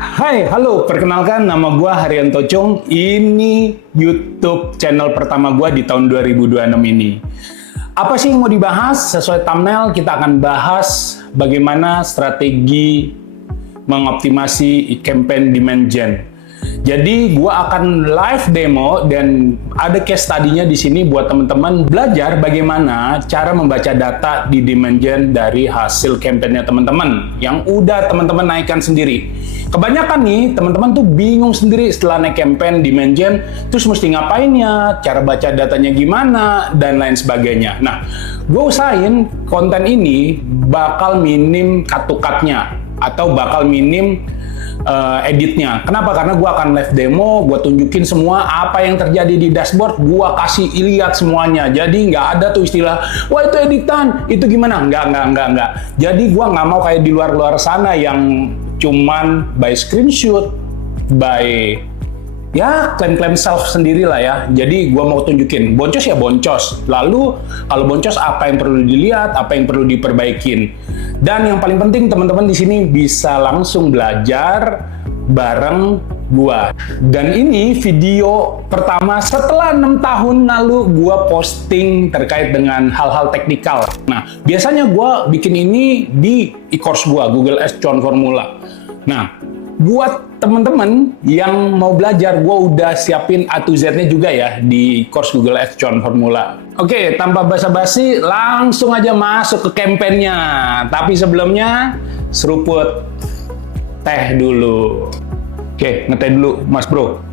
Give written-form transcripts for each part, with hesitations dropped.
Hai, halo, perkenalkan nama gua Haryanto Chung. Ini YouTube channel pertama gua di tahun 2026 ini. Apa sih yang mau dibahas? Sesuai thumbnail, kita akan bahas bagaimana strategi mengoptimasi campaign demand gen. Jadi gua akan live demo dan ada case study-nya di sini buat teman-teman belajar bagaimana cara membaca data di demand gen dari hasil campaign-nya teman-teman yang udah teman-teman naikkan sendiri. Kebanyakan nih teman-teman tuh bingung sendiri setelah naik campaign demand gen, terus mesti ngapain ya, cara baca datanya gimana, dan lain sebagainya. Nah, gue usahain konten ini bakal minim cut-to-cut-nya atau bakal minim editnya. Kenapa? Karena gue akan live demo, gue tunjukin semua apa yang terjadi di dashboard, gue kasih lihat semuanya. Jadi nggak ada tuh istilah, wah itu editan, itu gimana? Nggak. Jadi gue nggak mau kayak di luar sana yang cuman by screenshot, by ya klaim-klaim self sendiri lah ya. Jadi gua mau tunjukin boncos ya boncos. Lalu kalau boncos apa yang perlu dilihat, apa yang perlu diperbaikin. Dan yang paling penting teman-teman di sini bisa langsung belajar bareng gua. Dan ini video pertama setelah 6 tahun lalu gua posting terkait dengan hal-hal teknikal. Nah, biasanya gua bikin ini di e-course gua, Google Ads Cuan Formula. Nah, buat teman-teman yang mau belajar, gue udah siapin A to Z-nya juga ya di course Google Ads Cuan Formula. Oke, tanpa basa-basi, langsung aja masuk ke campaign-nya. Tapi sebelumnya, seruput teh dulu. Oke, ngeteh dulu, Mas Bro.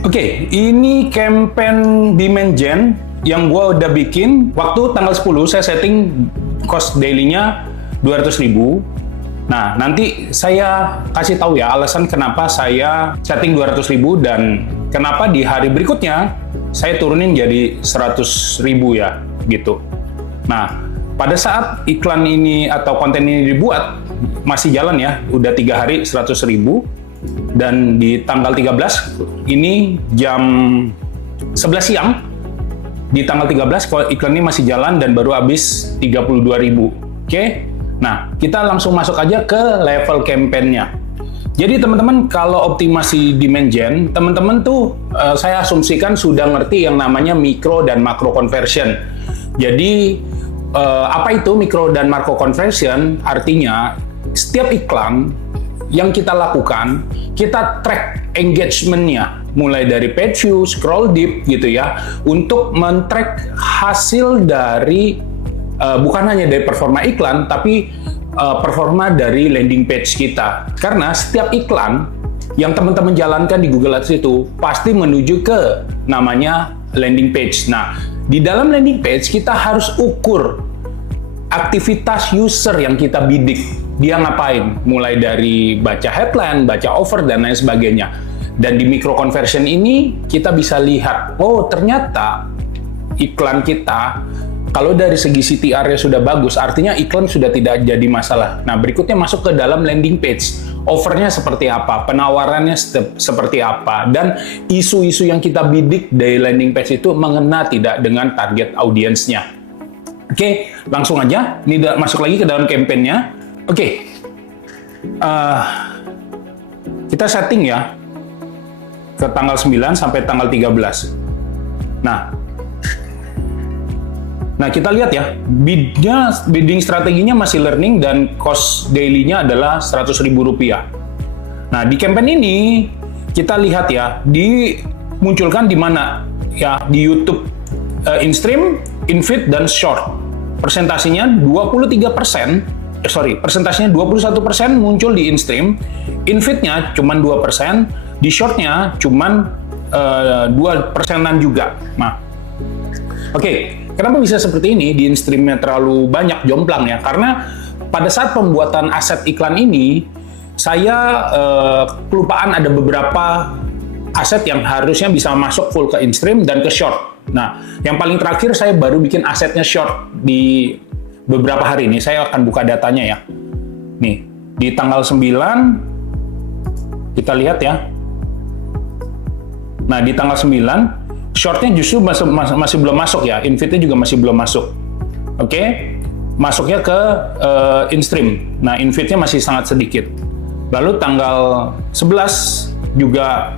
Oke, ini campaign demand gen yang gue udah bikin. Waktu tanggal 10, saya setting cost daily-nya 200.000. Nah, nanti saya kasih tahu ya alasan kenapa saya setting 200.000 dan kenapa di hari berikutnya saya turunin jadi 100.000 ya, gitu. Nah, pada saat iklan ini atau konten ini dibuat, masih jalan ya, udah 3 hari 100.000, dan di tanggal 13, ini jam 11 siang, di tanggal 13 iklan ini masih jalan dan baru habis 32.000. Oke? Nah, kita langsung masuk aja ke level campaign-nya. Jadi teman-teman kalau optimasi demand gen, teman-teman tuh saya asumsikan sudah ngerti yang namanya micro dan macro conversion. Jadi apa itu micro dan macro conversion? Artinya setiap iklan yang kita lakukan, kita track engagement-nya, mulai dari page view, scroll deep gitu ya, untuk men-track hasil dari bukan hanya dari performa iklan, tapi performa dari landing page kita. Karena setiap iklan yang teman-teman jalankan di Google Ads itu pasti menuju ke namanya landing page. Nah, di dalam landing page kita harus ukur aktivitas user yang kita bidik. Dia ngapain? Mulai dari baca headline, baca offer, dan lain sebagainya. Dan di micro conversion ini kita bisa lihat, oh ternyata iklan kita kalau dari segi CTR-nya sudah bagus, artinya iklan sudah tidak jadi masalah. Nah, berikutnya masuk ke dalam landing page. Offernya seperti apa, penawarannya seperti apa, dan isu-isu yang kita bidik dari landing page itu mengena tidak dengan target audiensnya. Oke, langsung aja. Ini masuk lagi ke dalam campaign-nya. Oke, kita setting ya ke tanggal 9 sampai tanggal 13. Nah, kita lihat ya, bidding strateginya masih learning dan cost daily-nya adalah Rp100.000. Nah, di campaign ini kita lihat ya, dimunculkan di mana? Ya, di YouTube, in-stream, in-feed, dan short. Presentasinya 21% muncul di in-stream, in-feed-nya cuma 2%, di short-nya cuma 2%-an juga. Nah, oke. Kenapa bisa seperti ini? Di in-stream-nya terlalu banyak jomplang ya, karena pada saat pembuatan aset iklan ini, saya kelupaan ada beberapa aset yang harusnya bisa masuk full ke in-stream dan ke short. Nah, yang paling terakhir saya baru bikin asetnya short di beberapa hari ini. Saya akan buka datanya ya. Nih, di tanggal 9, kita lihat ya. Nah, di tanggal 9, short-nya justru masih belum masuk ya, in-feed-nya juga masih belum masuk. Oke? masuknya ke in-stream. Nah, invite-nya masih sangat sedikit. Lalu tanggal 11 juga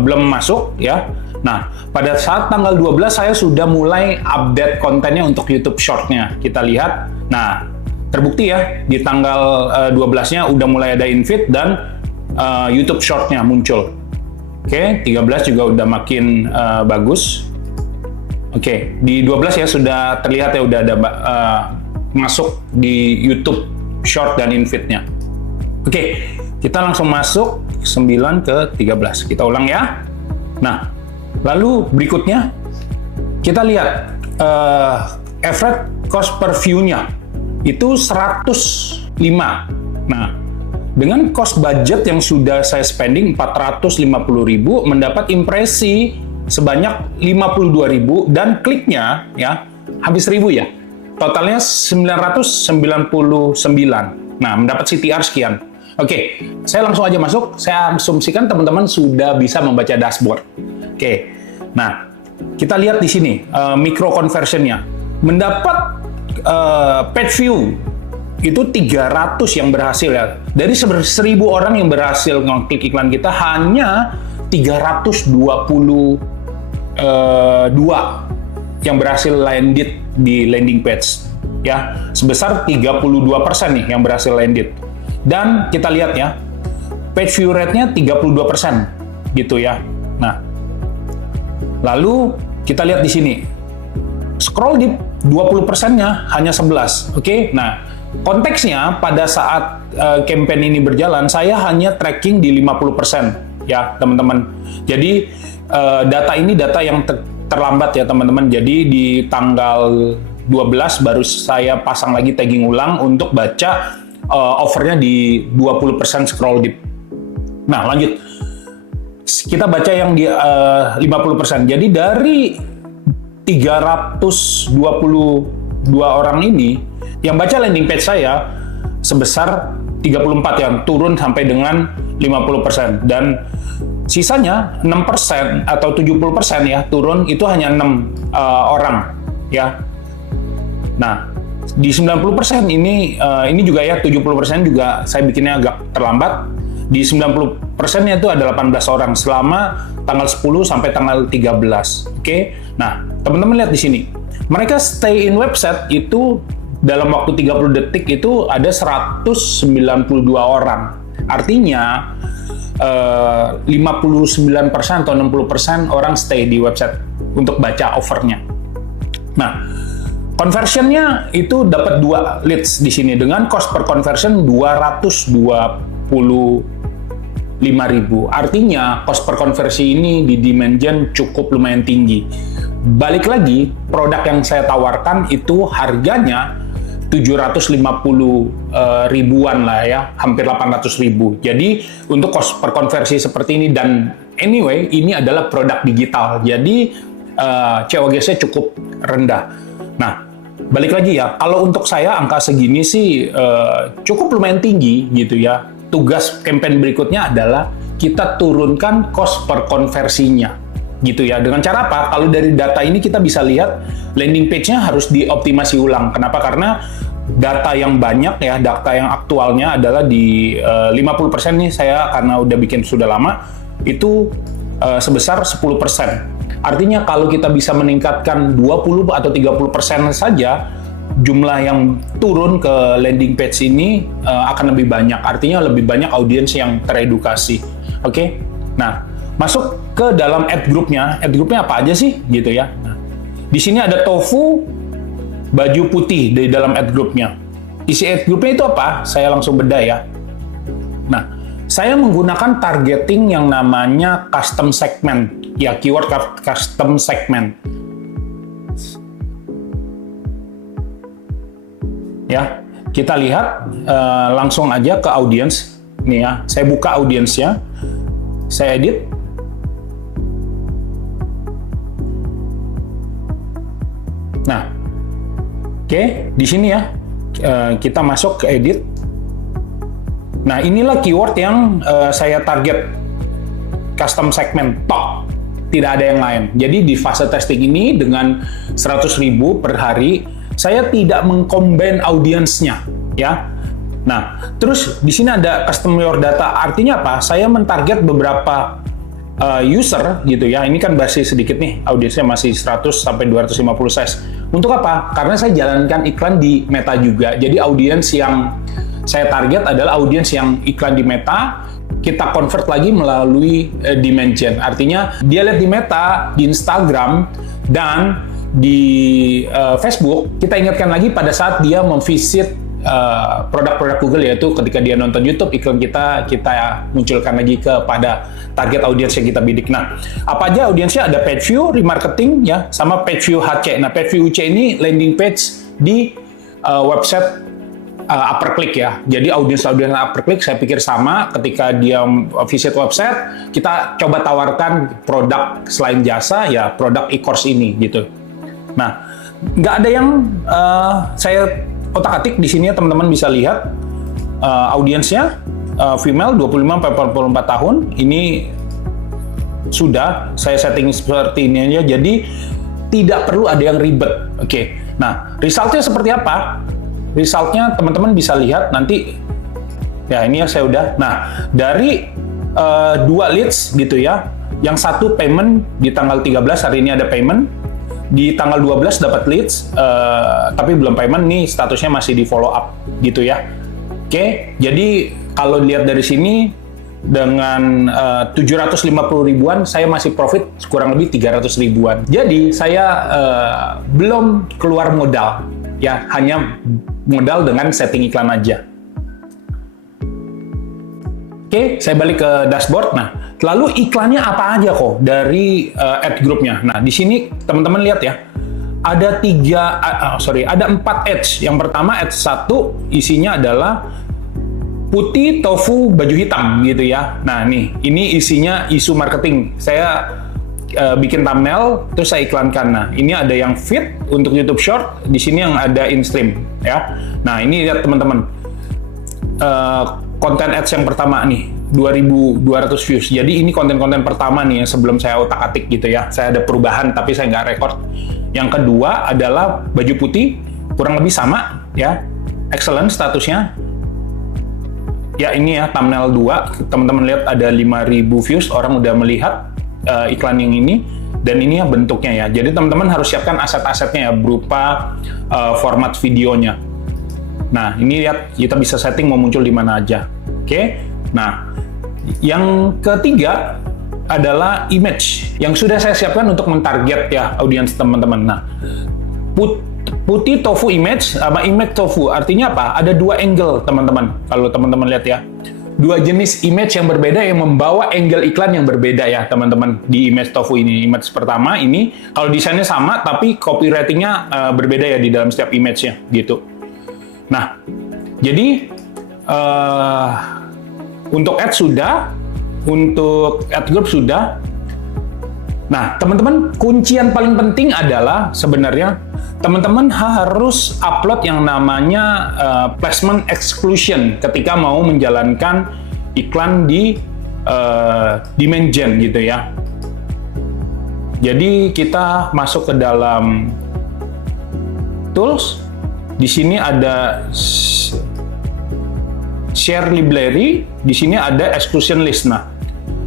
belum masuk ya. Nah, pada saat tanggal 12 saya sudah mulai update kontennya untuk YouTube Short-nya. Kita lihat. Nah, terbukti ya di tanggal 12-nya udah mulai ada invite dan YouTube Short-nya muncul. Oke, 13 juga udah makin bagus. Oke, di 12 ya sudah terlihat ya udah ada masuk di YouTube Short dan invite-nya. Oke, kita langsung masuk 9 ke 13. Kita ulang ya. Nah, lalu berikutnya kita lihat average cost per view-nya itu 105. Nah, dengan cost budget yang sudah saya spending 450.000 mendapat impresi sebanyak 52.000 dan kliknya ya habis 1.000 ya. Totalnya 999. Nah, mendapat CTR sekian. Oke, saya langsung aja masuk. Saya asumsikan teman-teman sudah bisa membaca dashboard. Oke, nah kita lihat di sini micro conversion-nya. Mendapat page view itu 300 yang berhasil ya. Dari 1.000 orang yang berhasil ngeklik iklan kita, hanya 322 yang berhasil landed di landing page ya, sebesar 32% nih yang berhasil landed. Dan kita lihat ya, page view rate-nya 32% gitu ya. Nah, lalu kita lihat di sini, scroll di 20%-nya hanya 11. Oke, nah konteksnya pada saat campaign ini berjalan, saya hanya tracking di 50% ya teman-teman. Jadi data ini data yang terlambat ya teman-teman. Jadi di tanggal 12 baru saya pasang lagi tagging ulang untuk baca offernya di 20% scroll deep. Nah, lanjut. Kita baca yang di 50%. Jadi dari 322 orang ini, yang baca landing page saya sebesar 34 yang turun sampai dengan 50%. Dan sisanya 6% atau 70% ya turun, itu hanya 6 orang ya. Nah, di 90% ini juga ya 70% juga saya bikinnya agak terlambat. Di 90%-nya itu ada 18 orang selama tanggal 10 sampai tanggal 13. Oke. Nah, teman-teman lihat di sini. Mereka stay in website itu dalam waktu 30 detik itu ada 192 orang. Artinya 59% atau 60% orang stay di website untuk baca offernya. Nah, conversionnya itu dapat 2 leads di sini dengan cost per conversion 225.000. Artinya cost per konversi ini di demand gen cukup lumayan tinggi. Balik lagi, produk yang saya tawarkan itu harganya 750 ribuan lah ya, hampir 800.000. Jadi untuk cost per konversi seperti ini, dan anyway ini adalah produk digital, jadi COGS-nya cukup rendah. Nah, balik lagi ya, kalau untuk saya angka segini sih cukup lumayan tinggi gitu ya. Tugas campaign berikutnya adalah kita turunkan cost per konversinya gitu ya. Dengan cara apa? Kalau dari data ini kita bisa lihat landing page-nya harus dioptimasi ulang. Kenapa? Karena data yang banyak ya, data yang aktualnya adalah di 50% nih saya karena udah bikin sudah lama, itu sebesar 10%. Artinya kalau kita bisa meningkatkan 20 atau 30% saja, jumlah yang turun ke landing page ini akan lebih banyak. Artinya lebih banyak audiens yang teredukasi. Oke? Nah, masuk ke dalam ad group-nya. Ad group-nya apa aja sih? Gitu ya. Nah, di sini ada tofu, baju putih di dalam ad group-nya. Isi ad group-nya itu apa? Saya langsung bedah ya. Nah, saya menggunakan targeting yang namanya custom segment. Ya, keyword custom segment. Ya, kita lihat langsung aja ke audience. Nih ya, saya buka audiensnya, saya edit. Nah, oke, di sini ya kita masuk ke edit. Nah, inilah keyword yang saya target, custom segment top, tidak ada yang lain. Jadi di fase testing ini dengan 100.000 per hari, saya tidak mengcombine audiensnya, ya. Nah, terus di sini ada custom your data. Artinya apa? Saya mentarget beberapa user gitu ya. Ini kan masih sedikit nih, audiensnya masih 100 sampai 250 size. Untuk apa? Karena saya jalankan iklan di Meta juga. Jadi audiens yang saya target adalah audiens yang iklan di Meta, kita convert lagi melalui demand gen. Artinya dia lihat di Meta, di Instagram, dan di Facebook. Kita ingatkan lagi pada saat dia memvisit produk-produk Google, yaitu ketika dia nonton YouTube, iklan kita munculkan lagi kepada target audiens yang kita bidik. Nah, apa aja audiensnya? Ada page view, remarketing, ya, sama page view HC. Nah, page view HC ini landing page di website upper click ya. Jadi audiens upper click saya pikir sama. Ketika dia visit website, kita coba tawarkan produk selain jasa, ya produk e-course ini gitu. Nah, nggak ada yang saya otak-atik di sini, teman-teman bisa lihat audiensnya female 25-44 tahun. Ini sudah saya setting seperti ini aja, jadi tidak perlu ada yang ribet. Oke. Nah, resultnya seperti apa? Resultnya teman-teman bisa lihat nanti. Ya, ini ya saya udah. Nah, dari 2 leads gitu ya, yang satu payment di tanggal 13, hari ini ada payment. Di tanggal 12 dapat leads, tapi belum payment, nih statusnya masih di follow up gitu ya. Oke, jadi kalau dilihat dari sini dengan 750 ribuan, saya masih profit kurang lebih 300 ribuan. Jadi saya belum keluar modal, ya, hanya modal dengan setting iklan aja. Oke, saya balik ke dashboard. Nah, lalu iklannya apa aja kok dari ad groupnya? Nah, di sini teman-teman lihat ya, ada 4 ads. Yang pertama ads 1 isinya adalah putih tofu baju hitam gitu ya. Nah, nih, ini isinya isu marketing. Saya bikin thumbnail, terus saya iklankan. Nah, ini ada yang feed untuk YouTube Short, di sini yang ada in stream ya. Nah, ini lihat teman-teman. Konten ads yang pertama nih 2.200 views. Jadi ini konten-konten pertama nih yang sebelum saya otak-atik gitu ya. Saya ada perubahan tapi saya nggak record. Yang kedua adalah baju putih, kurang lebih sama ya. Excellent statusnya. Ya, ini ya thumbnail 2. Teman-teman lihat ada 5.000 views, orang udah melihat iklan yang ini. Dan ini ya bentuknya ya. Jadi teman-teman harus siapkan aset-asetnya ya, berupa format videonya. Nah, ini lihat, kita bisa setting mau muncul di mana aja. Oke. Nah, yang ketiga adalah image yang sudah saya siapkan untuk mentarget ya audiens teman-teman. Nah, putih tofu image sama image tofu artinya apa? Ada 2 angle teman-teman. Kalau teman-teman lihat ya, 2 jenis image yang berbeda yang membawa angle iklan yang berbeda ya teman-teman di image tofu ini. Image pertama ini kalau desainnya sama tapi copywritingnya berbeda ya di dalam setiap image-nya gitu. Nah, jadi untuk ad sudah, untuk ad group sudah. Nah, teman-teman, kuncian paling penting adalah sebenarnya teman-teman harus upload yang namanya placement exclusion ketika mau menjalankan iklan di demand gen gitu ya. Jadi kita masuk ke dalam tools. Di sini ada share library, di sini ada exclusion list. Nah,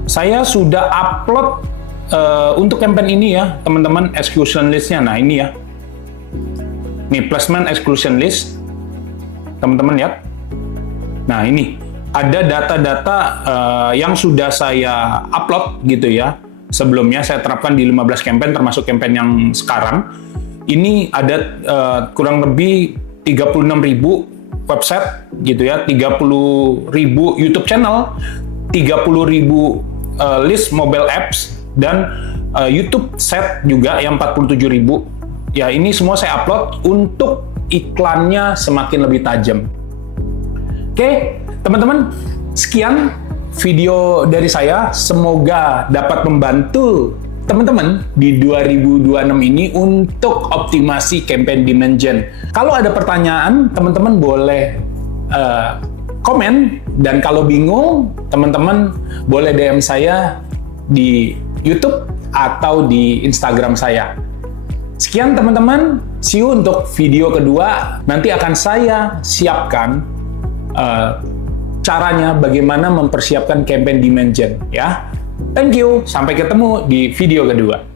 saya sudah upload untuk campaign ini ya, teman-teman, exclusion listnya. Nah, ini ya. Nih, placement exclusion list. Teman-teman lihat. Nah, ini ada data-data yang sudah saya upload gitu ya. Sebelumnya saya terapkan di 15 campaign, termasuk campaign yang sekarang. Ini ada kurang lebih 36.000 website gitu ya, 30.000 YouTube channel, 30.000 list mobile apps, dan YouTube set juga yang 47.000. Ya, ini semua saya upload untuk iklannya semakin lebih tajam. Oke, teman-teman, sekian video dari saya. Semoga dapat membantu teman-teman di 2026 ini untuk optimasi campaign demand gen. Kalau ada pertanyaan, teman-teman boleh komen, dan kalau bingung, teman-teman boleh DM saya di YouTube atau di Instagram saya. Sekian teman-teman, see you untuk video kedua. Nanti akan saya siapkan caranya bagaimana mempersiapkan campaign demand gen ya. Thank you, sampai ketemu di video kedua.